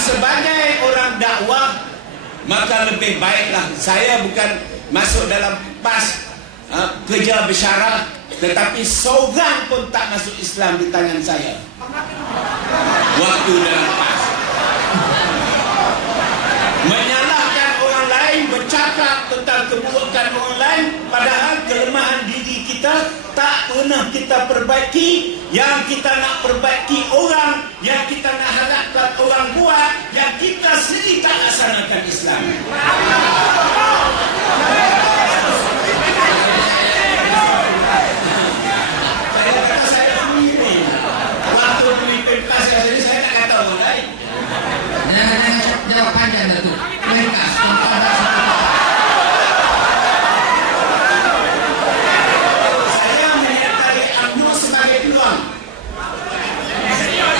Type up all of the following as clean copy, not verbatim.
sebagai orang dakwah, maka lebih baiklah saya bukan masuk dalam pas kerja bisyarah, tetapi seorang pun tak masuk Islam di tangan saya waktu dalam pas. Menyalahkan orang lain, bercakap tentang keburukan orang lain, padahal kelemahan diri kita tak pernah kita perbaiki. Yang kita nak perbaiki orang, yang kita nak harapkan orang buat, yang kita sendiri tak laksanakan Islam. Saya kata saya pemimpin. Waktu pemimpin kelas saya tak kata orang lain. Jawab panjang tu. Ringkas. Saya menyertai UMNO sebagai peluang.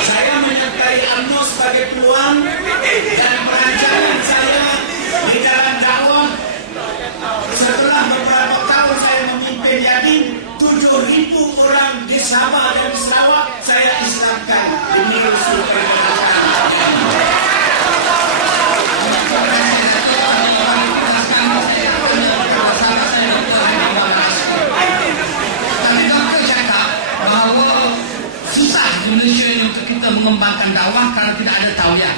Saya menyertai UMNO sebagai peluang dan perancangan saya di dalam dakwah. Setelah beberapa tahun saya memimpin Yakin, 7,000 orang di Sabah dan Sarawak saya Islamkan. Ini usul Indonesia ini untuk kita mengembangkan dakwah karena tidak ada tauhid.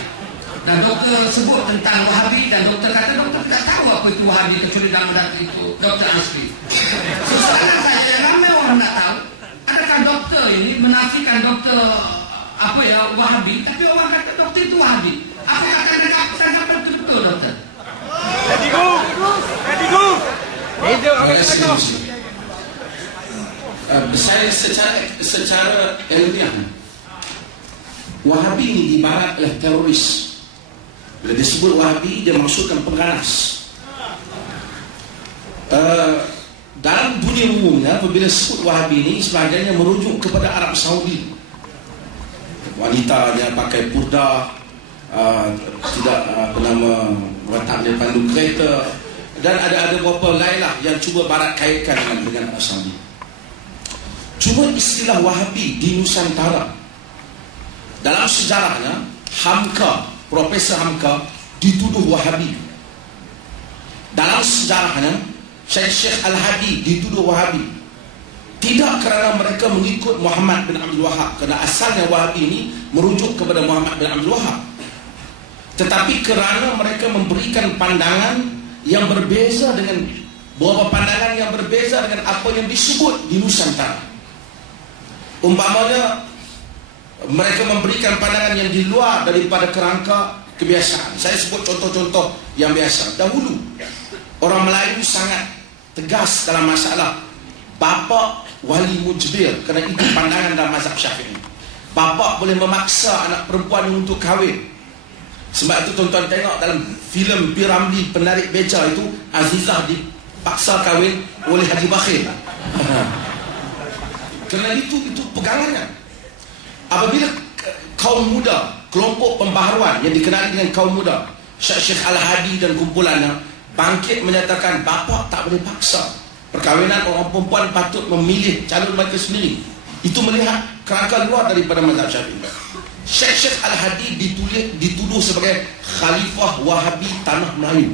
Dan doktor sebut tentang Wahabi dan doktor kata doktor tidak tahu apa itu Wahabi kecuali dalam data itu Doktor Asri. Sekarang saya ramai orang tidak tahu. Adakah doktor ini menafikan doktor Wahabi, tapi orang kata doktor itu Wahabi. Apa yang akan tangkap betul doktor? Saya secara ilmiah, Wahabi ini diibaratlah teroris. Bila disebut Wahabi, dia maksudkan pengganas. Dalam dunia umumnya, apabila disebut Wahabi ini, sebagainya merujuk kepada Arab Saudi. Wanita yang pakai purdah, tidak letaknya pandu kereta, dan ada beberapa lain lah yang cuba barat kaitkan dengan Arab Saudi. Cuma istilah Wahabi di Nusantara, dalam sejarahnya Hamka, Profesor Hamka dituduh Wahabi. Dalam sejarahnya Syekh Al-Hadi dituduh Wahabi. Tidak kerana mereka mengikut Muhammad bin Abdul Wahab, kerana asalnya Wahabi ini merujuk kepada Muhammad bin Abdul Wahab, tetapi kerana mereka memberikan pandangan yang berbeza dengan beberapa pandangan yang berbeza dengan apa yang disebut di Nusantara. Umpamanya mereka memberikan pandangan yang di luar daripada kerangka kebiasaan. Saya sebut contoh-contoh yang biasa. Dahulu orang Melayu sangat tegas dalam masalah bapa wali mujbir, kerana itu pandangan dalam mazhab Syafi'i. Bapa boleh memaksa anak perempuan untuk kahwin. Sebab itu tuan-tuan tengok dalam filem Piramli Penarik Beca itu, Azizah dipaksa kahwin oleh Haji Bakhir. Kerana itu pegangannya. Apabila kaum muda, kelompok pembaharuan yang dikenali dengan kaum muda, Syekh Al-Hadi dan kumpulannya bangkit menyatakan bapa tak boleh paksa perkahwinan, orang perempuan patut memilih calon mereka sendiri. Itu melihat kerangka luar daripada mazhab Syafi'i. Syekh Al-Hadi dituduh sebagai Khalifah Wahabi Tanah Melayu.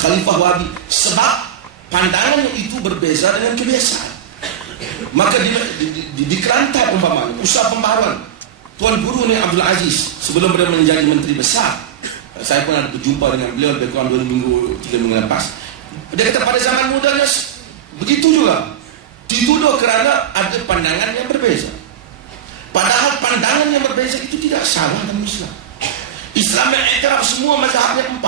Khalifah Wahabi sebab pandangan itu berbeza dengan kebiasaan. Maka di kelantan umpamanya usaha pembaharuan Tuan Guru ni Abdul Aziz, sebelum beliau menjadi menteri besar, saya pernah berjumpa dengan beliau lebih kurang 2 minggu 3 minggu lepas. Dia kata pada zaman mudanya begitu juga, dituduh kerana ada pandangan yang berbeza. Padahal pandangan yang berbeza itu tidak salah dalam Islam. Islam yang iktiraf semua mazhabnya 4.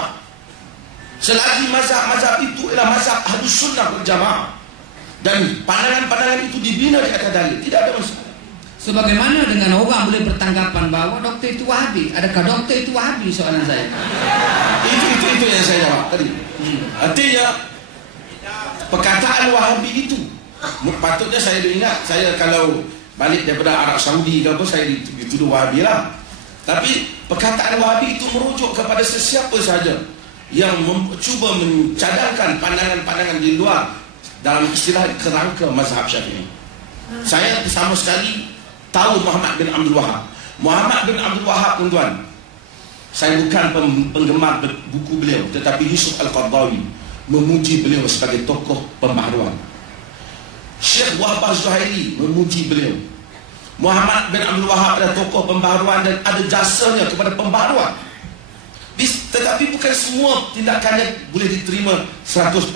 Selagi mazhab-mazhab itu ialah mazhab Ahlus Sunnah wal Jamaah, dan pandangan-pandangan itu dibina di atas dalil, tidak ada masalah. Sebagaimana dengan orang boleh bertanggapan bahwa doktor itu Wahabi. Adakah doktor itu Wahabi, soalan saya? Itu yang saya jawab tadi. Artinya perkataan Wahabi itu patutnya saya ingat. Saya kalau balik daripada Arab Saudi ke apa, saya dituduh Wahabi lah. Tapi perkataan Wahabi itu merujuk kepada sesiapa saja yang cuba mencadangkan pandangan-pandangan di luar dalam istilah kerangka mazhab Syafi'i. Saya sama sekali tahu Muhammad bin Abdul Wahab. Muhammad bin Abdul Wahab, tuan-tuan, Saya bukan penggemar buku beliau, tetapi Yusuf Al-Qaradawi memuji beliau sebagai tokoh pembaharuan. Syekh Wahbah Zuhairi memuji beliau. Muhammad bin Abdul Wahab adalah tokoh pembaharuan dan ada jasanya kepada pembaharuan. Tetapi bukan semua tindakannya boleh diterima 100%.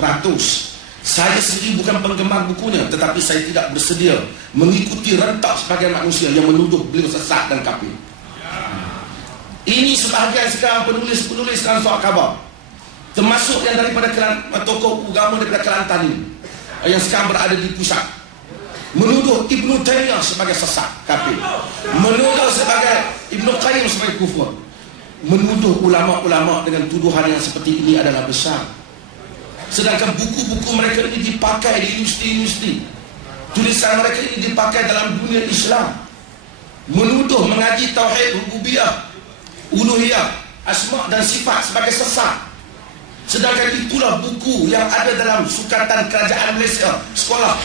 Saya sendiri bukan penggemar bukunya, tetapi saya tidak bersedia mengikuti rentak sebagian manusia yang menuduh beliau sesat dan kafir. Ini sebahagian sekarang penulis-penulis dalam soal khabar, termasuk yang daripada tokoh agama daripada Kelantan ini, yang sekarang berada di pusat, menuduh Ibnu Taimiyah sebagai sesat, kafir, menuduh sebagai Ibnu Qayyim sebagai kufur, menuduh ulama-ulama dengan tuduhan yang seperti ini adalah besar. Sedangkan buku-buku mereka ini dipakai di universiti-universiti, tulisan mereka ini dipakai dalam dunia Islam, menuduh mengaji tauhid rububiyah, uluhiyah, asma dan sifat sebagai sesat. Sedangkan itulah buku yang ada dalam Sukatan Kerajaan Malaysia, sekolah,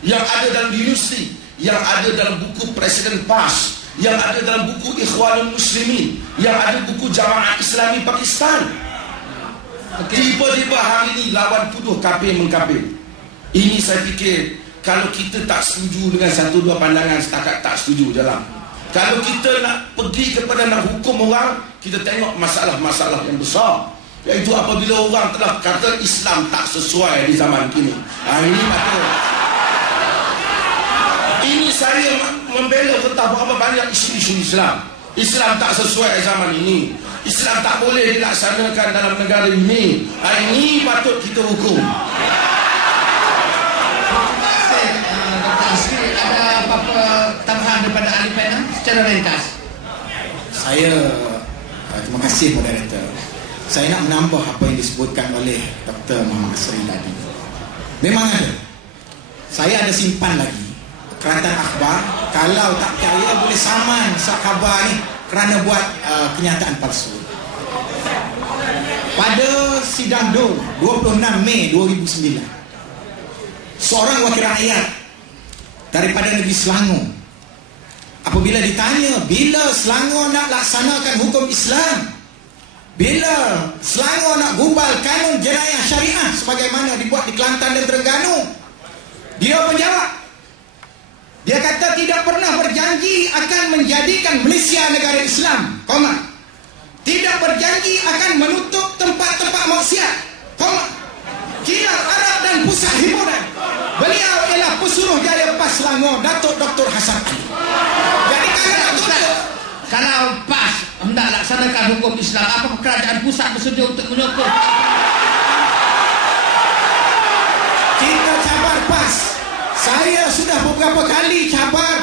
yang ada dalam universiti, yang ada dalam buku Presiden PAS, yang ada dalam buku Ikhwanul Muslimin, yang ada buku Jamaah Islami Pakistan. Tiba-tiba hari ini lawan tuduh kafir mengkafir. Ini saya fikir, kalau kita tak setuju dengan satu dua pandangan, setakat tak setuju je lah. Kalau kita nak pergi kepada nak hukum orang, kita tengok masalah-masalah yang besar, iaitu apabila orang telah kata Islam tak sesuai di zaman kini. Ini betul. Ini saya membela tentang berapa banyak isu-isu Islam. Islam tak sesuai zaman ini. Islam tak boleh dilaksanakan dalam negara ini. Ini patut kita hukum. Ada apa-apa tambahan daripada ahli panel secara ringkas? Saya terima kasih moderator. Saya nak menambah apa yang disebutkan oleh Dr. Muhammad Asri tadi. Memang ada. Saya ada simpan lagi keratan akhbar. Kalau tak percaya boleh saman khabar ni kerana buat kenyataan palsu. Pada sidang DUR 26 Mei 2009, seorang wakil rakyat daripada negeri Selangor, apabila ditanya bila Selangor nak laksanakan hukum Islam, bila Selangor nak gubal kanun jenayah syariah sebagaimana dibuat di Kelantan dan Terengganu, dia menjawab, dia kata tidak pernah berjanji akan menjadikan Malaysia negara Islam, tidak berjanji akan menutup tempat-tempat maksiat, kilang Arab dan pusat hiburan. Beliau ialah pesuruh jaya PAS Selangor, Datuk Dr. Hasan Ali. Jadi kalau PAS hendak laksanakan hukum Islam, apa kerajaan pusat bersedia untuk menyokong? Kita cabar PAS. Saya sudah beberapa kali cabar